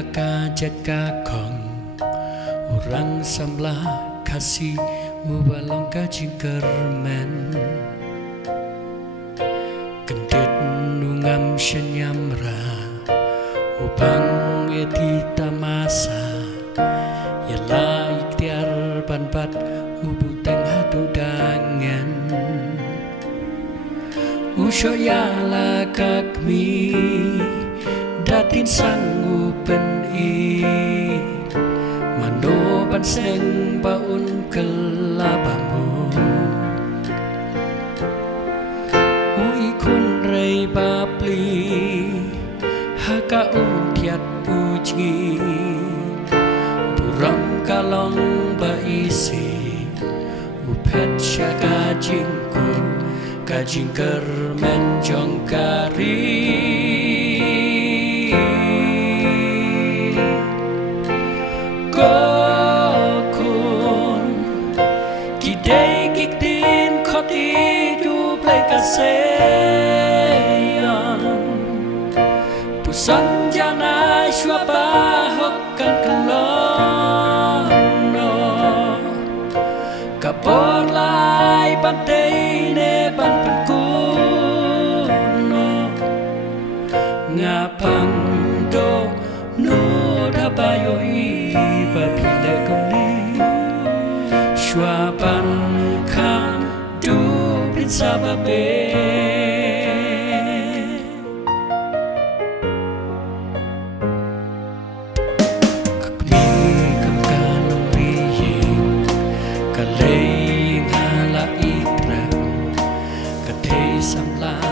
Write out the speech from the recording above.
laka jatka kong orang samla kasih ubalong kajingker men kendet nungam senyamra ubang eti tamasa yala ikhtiar banbat ubuteng hadu dangan usho yala kakmi datin sangupen i mano banseng baun kelabamu ui kun rei bapli haka tiat puji burang kalong baisi upet syaka jingkur kajingker menjong kari Kokun Gidei giktin koti duplay kaseyan Pusan janay syuapa hokkan kelono Kapor lai bantay ne banpan kuno Ngapang do dabayoi papile kuni syuapan kan du pizza babe kakni kamkanong riying kalay ngala itrang katay samla